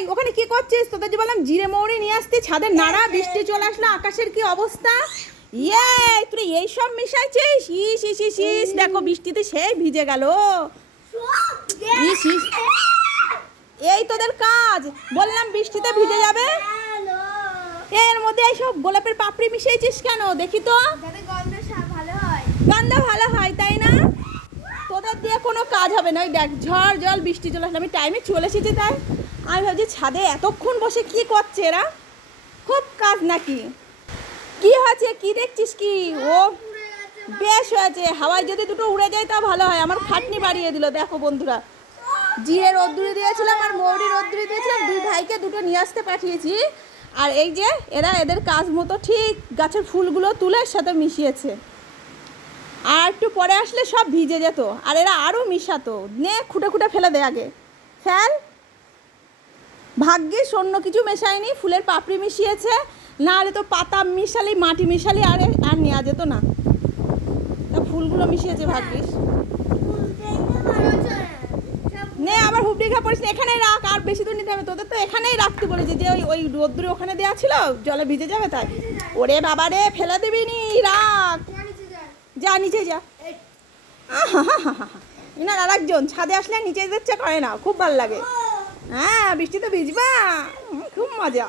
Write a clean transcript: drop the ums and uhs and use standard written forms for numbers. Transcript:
এই ওখানে কি করছিস? তোদের যে বললাম জিরে মৌরি নিয়ে আসতে, ছাদের নাড়া, বৃষ্টি চলে আসলো, আকাশের কি অবস্থা! তুই এইসব মিশাইছিস? ইস ইস ইস ইস, দেখো বৃষ্টিতে সেই ভিজে গেল। ইস ইস, এই তোদের কাজ! বললাম বৃষ্টিতে ভিজে যাবে, এর মধ্যে এইসব গোলাপের পাপড়ি মিশিয়েছিস কেন? দেখি তো। গন্ধ ভালো হয় তাই না? তোদের দিয়ে কোনো কাজ হবে না। ওই দেখ ঝড় জল বৃষ্টি চলে আসলে, আমি টাইমে চলে এসেছি তাই। আমি ভাবছি ছাদে এতক্ষণ বসে কি করছে এরা, খুব কাজ নাকি? কি হয়েছে, কি দেখছিস কি? ও বেশ হয়েছে, হাওয়ায় যদি দুটো উড়ে যায় তা ভালো হয়। আমার খাটনি বাড়িয়ে দিল। দেখো বন্ধুরা, জিরে রোদ্দুরে দিয়েছিলাম আর মৌরি রোদ্দুরে দিয়েছিলাম, দুই ভাইকে দুটো নিয়ে আসতে পাঠিয়েছি। আর এই যে এরা এদের কাজ মতো ঠিক গাছের ফুলগুলো তুলে সাথে মিশিয়েছে। আর একটু পরে আসলে সব ভিজে যেত, আর এরা আরও মিশাতো। নে খুঁটে খুঁটে ফেলে দে আগে, ফেল। ভাগ্যিস অন্য কিছু মেশায়নি, ফুলের পাপড়ি মিশিয়েছে, না হলে তো পাতা মিশালি মাটি মিশালি আর নেওয়া যেত না। তা ফুলগুলো মিশিয়েছে ভাগ্যিস। নে আবার হুবড়ি খা পড়িস না, এখানেই রাখ, আর বেশি দূর নিতে হবে। তোদের তো এখানেই রাখতে বলেছি, যে ওই ওই রোদ্দুরে ওখানে দেওয়া ছিল, জলে ভিজে যাবে তাই। ওরে বাবা রে, ফেলে দিবি নি, রাখ। যা নিচে যা। না আর একজন ছাদে আসলে নিচে যেতে ইচ্ছে করে না, খুব ভালো লাগে। হ্যাঁ বৃষ্টিতে ভিজবা, খুব মজা।